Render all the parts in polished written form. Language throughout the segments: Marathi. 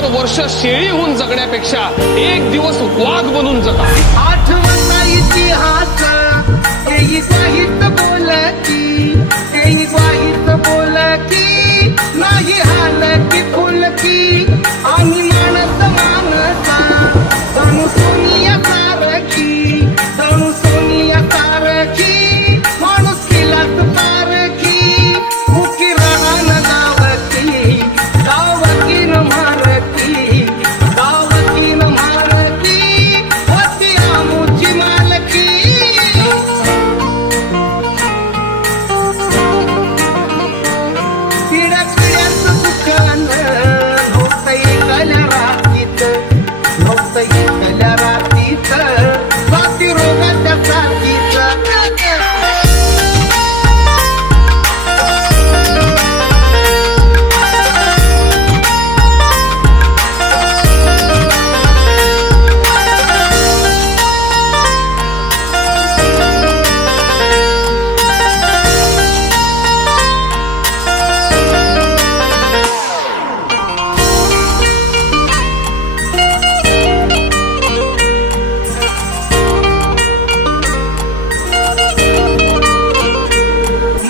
100 वर्ष शेळी होऊन जगण्यापेक्षा एक दिवस वाघ बनून जगा. आठवता इतिहास तेही साहित्य बोलकी, तेही साहित्य बोलकी, नाही हालकी फुलकी आणि माणस मानसा जणू सोनिया सारखी, जणू सोनिया सारखी, माणूस केलाच पारखी, मुकी राहण गावकी, गावकी न मारकी, गावकी न मारकी, होती आमुची मालकी. पिढ्या पिढ्यांचं दुकान नव्हतं एकल्या रात्रीत, नव्हतं एकल्या रात्रीत, साथी रोगाच्या साथीत.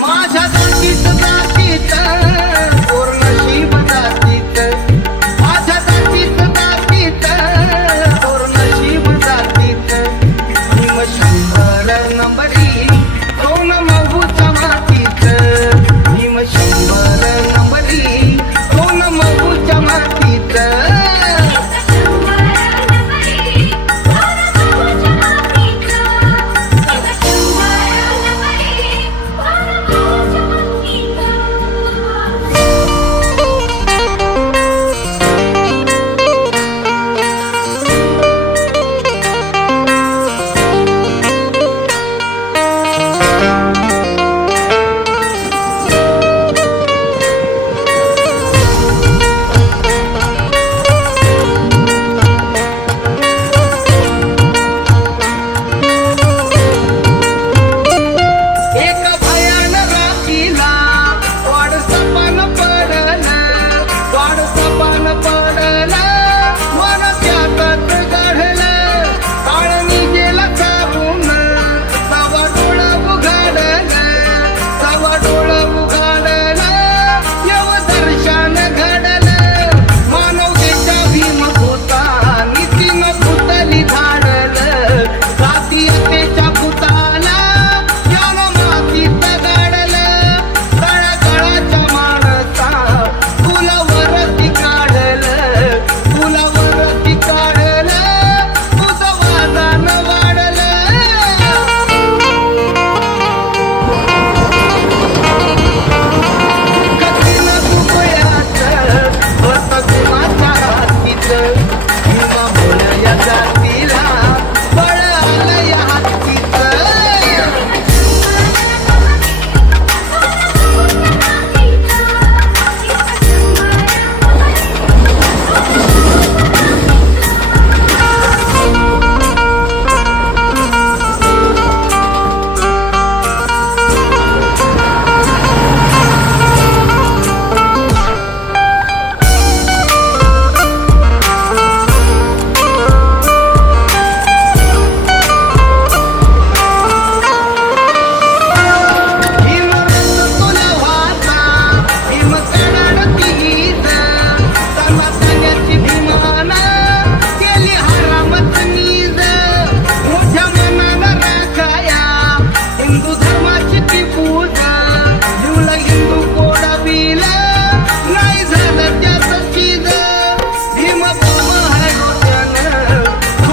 माझ्या जातीत जातीत थोर नशीब जातीत, माझ्या जातीत जातीत थोर नशीब जातीत, भीमशंकर नंबर